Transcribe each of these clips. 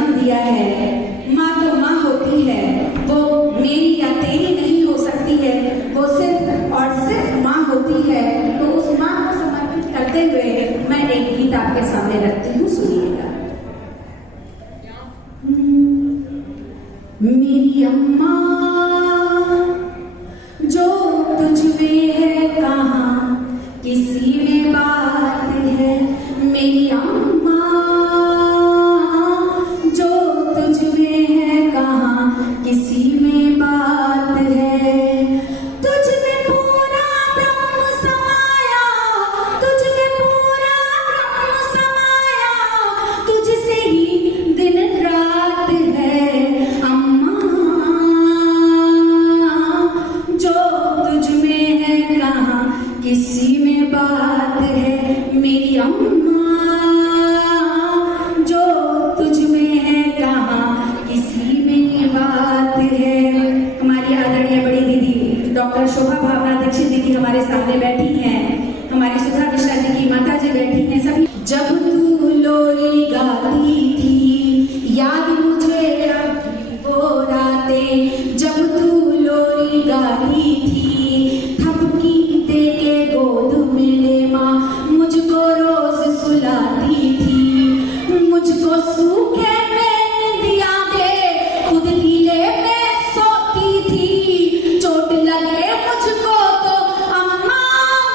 जन्म दिया है। माँ तो माँ होती है, वो मेरी या तेरी नहीं हो सकती है, वो सिर्फ और सिर्फ माँ होती है। तो उस माँ को समर्पित करते हुए मैं एक गीत आपके सामने रखती हूँ, सुनिएगा। मेरी अम्मा जो तुझ में है कहाँ किसी में बात है, मेरी अम्मा जो तुझ में है कहाँ किसी में बात है। तुझ में पूरा ब्रह्म समाया, तुझ में पूरा ब्रह्म समाया, तुझसे ही दिन रात है। अम्मा जो तुझ में है कहाँ किसी में बात है, मेरी अम्मा जो तुझ में है कहाँ किसी में बात है। हमारी आदरणीय बड़ी दीदी डॉक्टर शोभा भावना दीक्षित दीदी हमारे सामने बैठी हैं, हमारी सुधा मिश्रा जी की माता जी बैठी हैं। सभी जब तू लोरी गाती थी याद मुझे अभी वो रातें, जब तू लोरी गाती थी थपकी दे के गोद में ले माँ मुझको रोज सुलाती थी। मुझको सूखे में दिया दे खुद गीले में सोती थी, चोट लगे मुझको तो अम्मा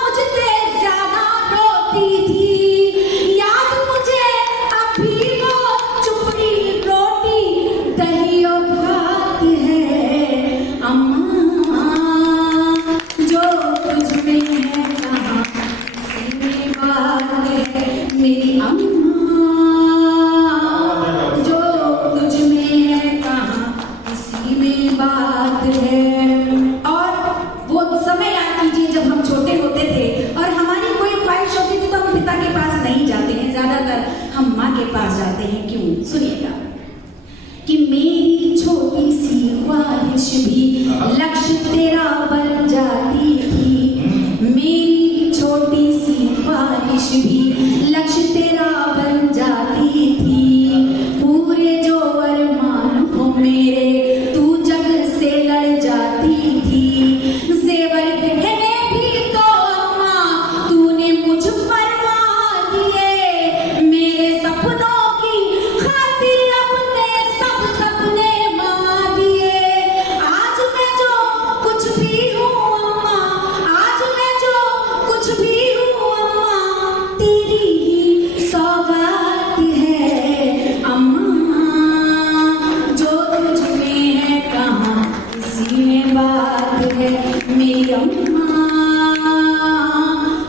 मुझसे ज्यादा रोती थी। याद मुझे अभी वो चुपड़ी रोटी दही और भात है। अम्मा जो तुझ में है कहाँ किसी में बात है, मेरी अम्मा जो तुझ में है कहाँ किसी में बात है। और वो समय याद कीजिए जब हम छोटे होते थे और हमारी कोई ख्वाहिश होती थी तो हम पिता के पास नहीं जाते हैं, ज्यादातर हम माँ के पास जाते हैं। क्यों? सुनिएगा कि मेरी छोटी सी ख्वाहिश भी लक्ष्य तेरा बन जाती थी, मेरी छोटी सी ख्वाहिश भी लक्ष्य तेरा बन जाती थी। पूरे जो अरमान हो मेरे तू जग से लड़ जाती थी, जेवर गहने भी तो अम्मा तूने मुझ पर मार दिए, मेरे सपनों की खातिर अपने सब सपने मार दिए। आज मैं जो कुछ भी हूँ अम्मा, आज मैं जो कुछ भी हूँ अम्मा तेरी ही सौगात है। अम्मा जो तुझ में है कहाँ किसी में बात है, मेरी अम्मा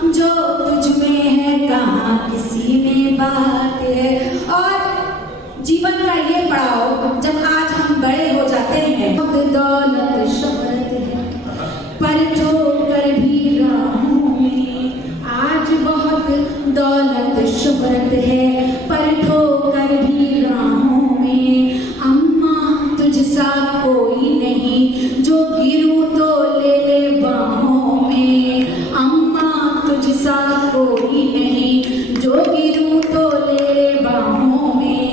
जो तुझ में है कहाँ किसी में बात है। और जीवन का ये पड़ाव जब आज हम बड़े हो जाते हैं, बहुत दौलत शोहरत है पर ठोकर भी राहों में, आज बहुत दौलत शोहरत है पर ठोकर भी राहों में। अम्मा तुझ सा कोई नहीं जो गिरूं तो ले ले बाहों में, अम्मा तुझ सा कोई नहीं जो गिरूं तो ले ले बाहों में।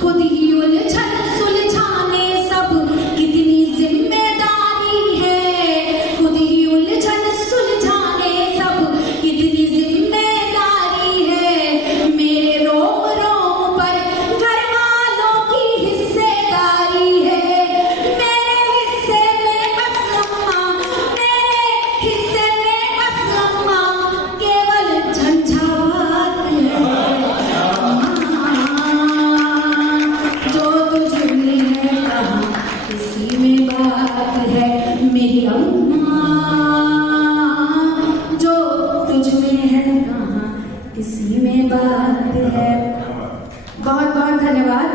खुद ही उलझन सुलझाने सब कितनी जिम्मेदारी है, खुद ही उलझन सुलझाने सब कितनी जिम्मेदारी है। मेरे रोम रोम पर घर वालों की हिस्सेदारी है, मेरे हिस्से में बस अम्मा, मेरे हिस्से में बस अम्मा केवल झंझावात है। जो तुझ में है कहाँ किसी में बात है, मेरी अम्मा जो तुझ में है कहाँ किसी में बात है। बहुत बहुत धन्यवाद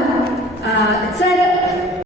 सर।